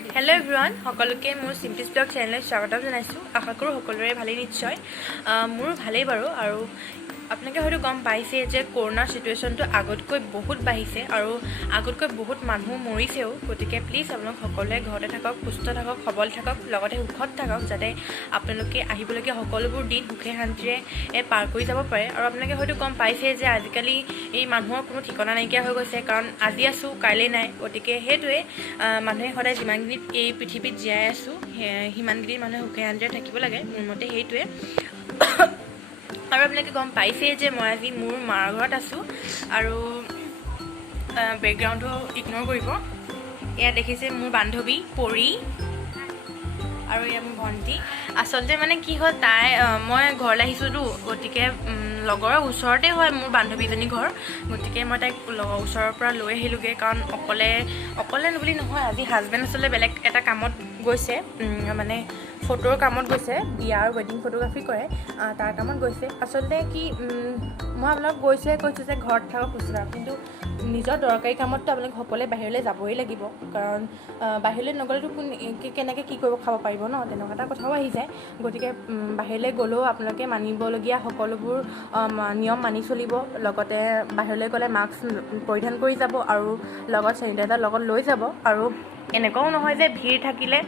Hello everyone সকলোকে মোৰ সিম্পলিছ blog চেনেলত স্বাগতম জনাইছোঁ। আশা কৰোঁ সকলোৰে ভালেই নিশ্চয়। মোৰো ভালেই বাৰু। আৰু আপোনালোকে হয়তো গম পাইছে যে কৰোণাৰ চিটুৱেশ্যনটো আগতকৈ বহুত বাঢ়িছে আৰু আগতকৈ বহুত মানুহ মৰিছেও। গতিকে প্লিজ আপোনালোক সকলোৱে ঘৰতে থাকক, সুস্থ থাকক, সবল থাকক, লগতে সুখত থাকক, যাতে আপোনালোকে আহিবলগীয়া সকলোবোৰ দিন সুখে শান্তিৰে পাৰ কৰি যাব পাৰে। আৰু আপোনালোকে হয়তো গম পাইছে যে আজিকালি এই মানুহৰ কোনো ঠিকনা নাইকিয়া হৈ গৈছে, কাৰণ আজি আছোঁ কাইলৈ নাই। গতিকে সেইটোৱে মানুহে সদায় যিমানদিন এই পৃথিৱীত জীয়াই আছোঁ সিমানদিন মানুহে সুখে শান্তিৰে থাকিব লাগে, মোৰ মতে সেইটোৱে। আৰু আপোনালোকে গম পাইছেই যে মই আজি মোৰ মাৰ ঘৰত আছোঁ। আৰু বেকগ্ৰাউণ্ডটো ইগন'ৰ কৰিব। এয়া দেখিছে মোৰ বান্ধৱী পৰি আৰু এয়া মোৰ ভণ্টি। আচলতে মানে কি হ'ল, মই ঘৰলৈ আহিছোঁতো, গতিকে লগৰৰ ওচৰতে হয় মোৰ বান্ধৱীজনী ঘৰ। গতিকে মই তাইক ওচৰৰ পৰা লৈ আহিলোঁগৈ, কাৰণ অকলে বুলি নহয়, আজি হাজবেণ্ড আচলতে বেলেগ এটা কামত গৈছে, মানে ফটোৰ কামত গৈছে, বিয়াৰ ৱেডিং ফটোগ্ৰাফী কৰে, তাৰ কামত গৈছে। আচলতে কি মই আপোনালোক কৈছোঁ যে ঘৰত থাকক, সুস্থ থাকক, কিন্তু নিজৰ দৰকাৰী কামততো আপোনালোক সকলোৱে বাহিৰলৈ যাবই লাগিব, কাৰণ বাহিৰলৈ নগ'লেতো কেনেকৈ কি কৰিব খাব পাৰিব ন, তেনেকুৱা এটা কথাও আহি যায়। গতিকে বাহিৰলৈ গ'লেও আপোনালোকে মানিবলগীয়া সকলোবোৰ নিয়ম মানি চলিব। লগতে বাহিৰলৈ গ'লে মাস্ক পৰিধান কৰি যাব আৰু লগত চেনিটাইজাৰ লগত লৈ যাব। আৰু এনেকুৱাও নহয় যে ভিৰ থাকিলে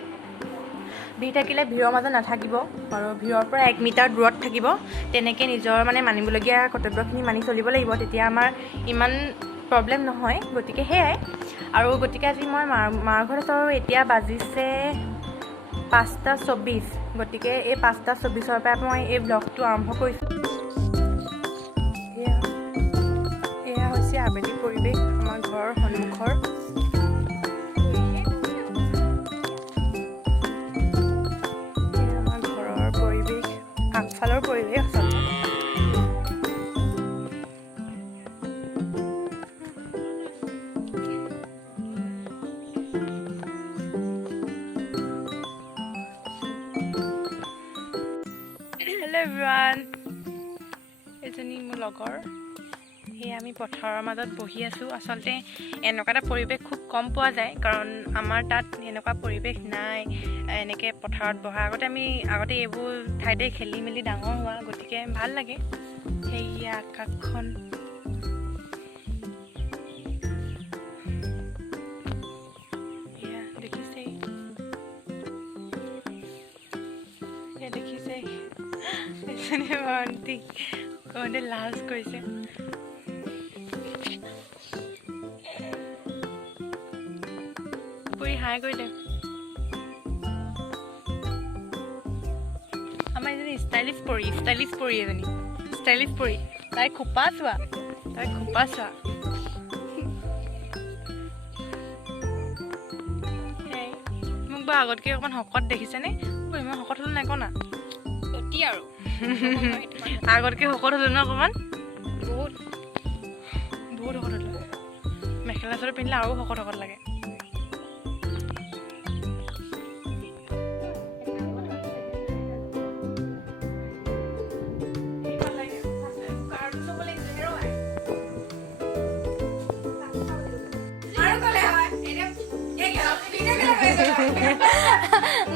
ভিৰৰ মাজত নাথাকিব, আৰু ভিৰৰ পৰা 1 মিটাৰ দূৰত থাকিব। তেনেকৈ নিজৰ মানিবলগীয়া কৰ্তব্যখিনি মানি চলিব লাগিব, তেতিয়া আমাৰ ইমান প্ৰব্লেম নহয়। গতিকে সেয়াই। আৰু গতিকে আজি মই মাৰ ঘৰত আছোঁ। এতিয়া বাজিছে 5:24। গতিকে এই 5:24 পৰা মই এই ব্লগটো আৰম্ভ কৰিছোঁ। এয়া হৈছে আবেলি পৰিৱেশ আমাৰ ঘৰৰ সন্মুখৰ। আমাৰ ঘৰৰ পৰিৱেশ, আগফালৰ পৰিৱেশ আচলতে। হেল্ল' এভৰিৱান, এজনী মোৰ লগৰ। সেয়ে আমি পথাৰৰ মাজত বহি আছোঁ। আচলতে এনেকুৱা এটা পৰিৱেশ খুব কম পোৱা যায়, কাৰণ আমাৰ তাত এনেকুৱা পৰিৱেশ নাই এনেকৈ পথাৰত বহা। আগতে এইবোৰ ঠাইতে খেলি মেলি ডাঙৰ হোৱা, গতিকে ভাল লাগে। সেয়া আকাশখন, দেখিছে এজনী ভণ্টি কওঁতে লাজ কৰিছে। পৰি হাই কৰিলে। আমাৰ এজনী ষ্টাইলিছ পৰি তাই খোপা চোৱা। মোক বাৰু আগতকৈ অকণমান শকত দেখিছেনে? ইমান শকত হ'লো নাই কনা অতি আৰু আগতকৈ শকত হ'লো ন অকণমান, বহুত শকত হ'লো। মেখেলা চাদৰ পিন্ধিলে আৰু শকত লাগে।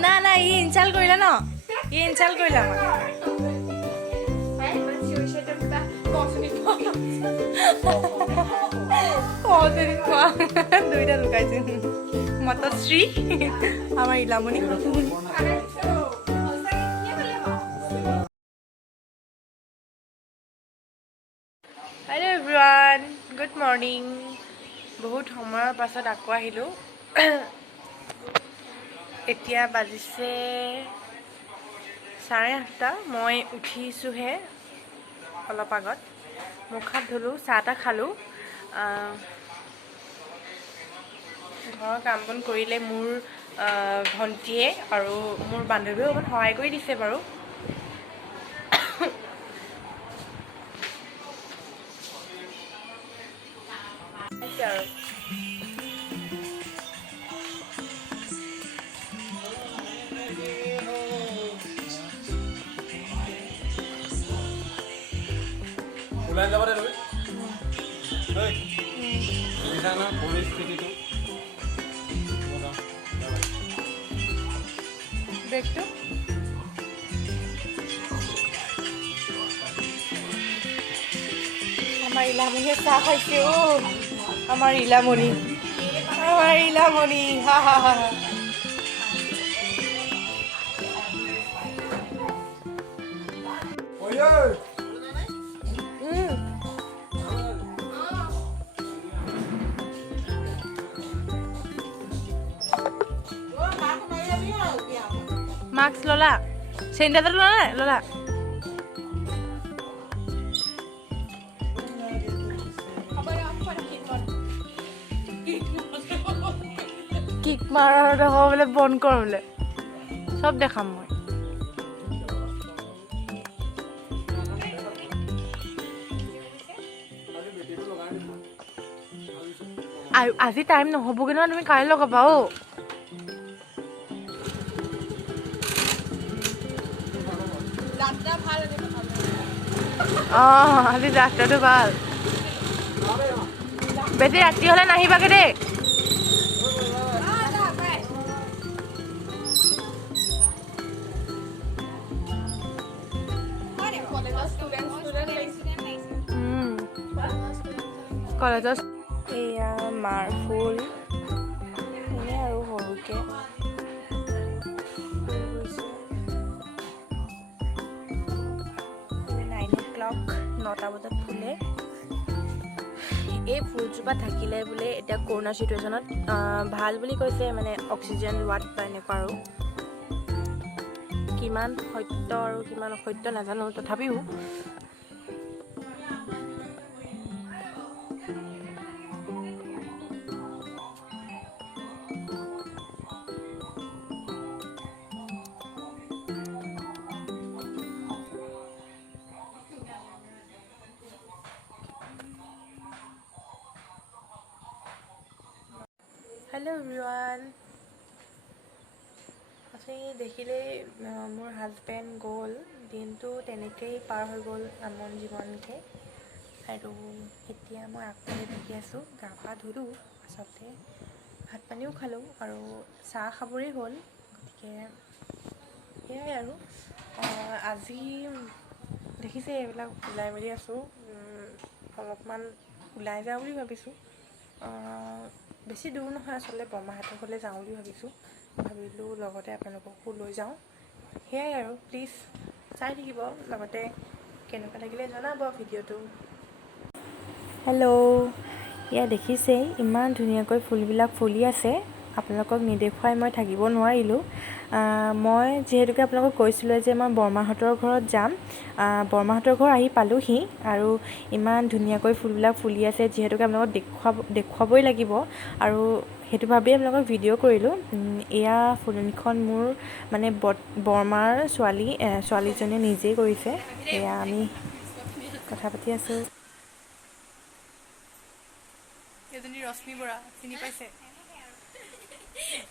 না ই ইনচাল কৰিলে ন, দুইটা লুকাইছে। মতশ্ৰী আমাৰ Ilamoni. Hello' everyone, good morning. বহুত সময়ৰ পাছত আকৌ আহিলোঁ। এতিয়া বাজিছে 8:30। মই উঠিছোঁহে অলপ আগত। মুখ হাত ধুলোঁ, চাহ তাহ খালোঁ। ঘৰৰ কাম বন কৰিলে মোৰ ভণ্টীয়ে আৰু মোৰ বান্ধৱীয়েও অকণমান সহায় কৰি দিছে বাৰু। আৰু ওলাই যাব দে তুমি পৰিস্থিতিটো ব্ৰেকটো আমাৰ ইলামণিয়ে চাহ খাইছে আমাৰ ইলামণি হা হা হা মাস্ক ললা চেনিটাইজাৰ ললা কিক মাৰা দেখা বোলে বন্ধ কৰ বোলে চব দেখাম মই আজি টাইম নহ'বগে নহয় তুমি কাইলৈ লগাবা আজি যাত্ৰাটো ভাল বেছি ৰাতি হ'লে নাহিবাগে দেই কলেজত এয়া মাৰ ফুল এনেই আৰু সৰুকৈ 9টা বজাত ফুলে এই ফুলজোপা থাকিলে বোলে এতিয়া কৰোণা চিটুৱেশ্যনত ভাল বুলি কৈছে মানে অক্সিজেন লোৱাত বা এনেকুৱা আৰু কিমান সত্য আৰু কিমান অসত্য নাজানো তথাপিও হেল্ল' এভৰিৱান আপুনি দেখিলেই মোৰ হাজবেণ্ড গ'ল দিনটো তেনেকৈয়ে পাৰ হৈ গ'ল আমন জীৱনকৈ আৰু এতিয়া মই আগফালে বহি আছোঁ গা পা ধুলোঁ আচলতে ভাত পানীও খালোঁ আৰু চাহ খাবৰেই হ'ল গতিকে সেয়াই আৰু আজি দেখিছে এইবিলাক ওলাই মেলি আছোঁ অলপমান ওলাই যাওঁ বুলি ভাবিছোঁ বেছি দূৰ নহয় আচলতে বৰমাহঁতৰ ঘৰলৈ যাওঁ বুলি ভাবিলোঁ লগতে আপোনালোককো লৈ যাওঁ সেয়াই আৰু প্লিজ চাই থাকিব লগতে কেনেকুৱা লাগিলে জনাব ভিডিঅ'টো হেল্ল' এয়া দেখিছেই ইমান ধুনীয়াকৈ ফুলবিলাক ফুলি আছে আপোনালোকক নেদেখুৱাই মই থাকিব নোৱাৰিলোঁ মই যিহেতুকে আপোনালোকক কৈছিলোঁ যে মই বৰমাহঁতৰ ঘৰত যাম বৰমাহঁতৰ ঘৰ আহি পালোহি আৰু ইমান ধুনীয়াকৈ ফুলবিলাক ফুলি আছে যিহেতুকে আপোনালোকক দেখুৱাবই লাগিব আৰু সেইটো ভাবেই আপোনালোকক ভিডিঅ' কৰিলোঁ এয়া ফুলনিখন মোৰ মানে বৰমাৰ ছোৱালীজনীয়ে নিজেই কৰিছে এয়া আমি কথা পাতি আছোঁ এইজনী ৰশ্মি বৰা চিনি পাইছে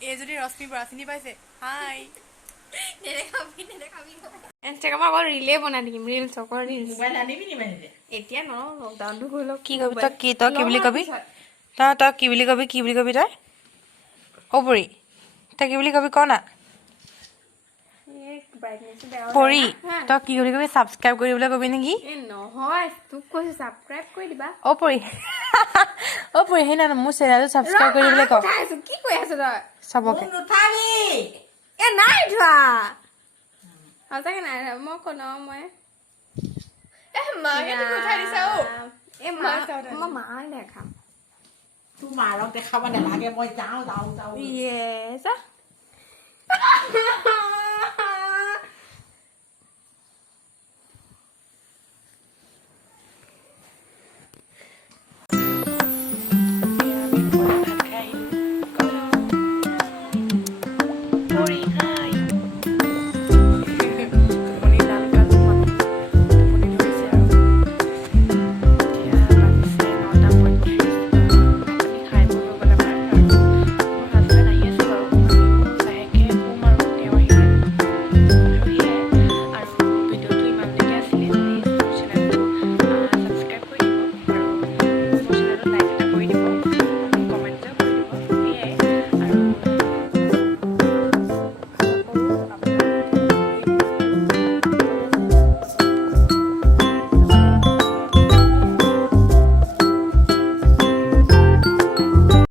এইজনী ৰশ্মি বৰা চিনি পাইছে হাই ইনষ্টাগ্ৰামত অকল ৰিলে বনাই থাকিম ৰিলছ অকল ৰিলছ এতিয়া ন লকডাউনটো হৈ লওক কি কবি তই কি বুলি কবি তই কি বুলি কবি তই অ'বৰি তই কি বুলি কবি ক না পৰি তই কি বুলি কবি ছাবস্ক্ৰাইব কৰিবলৈ কবি নেকি নহয় তোক কৈছো ছাবস্ক্ৰাইব কৰি দিবা অ' পৰি সেই না মোৰ চেনেলটো ছাবস্ক্ৰাইব কৰি দিবলৈ ক কি কৈ আছ তই চবকে এ নাই ধোৱা সঁচাকে নাই মই কওঁ মই মাক দেখাম তোৰ মাৰক দেখাব নালাগে মই যাওঁ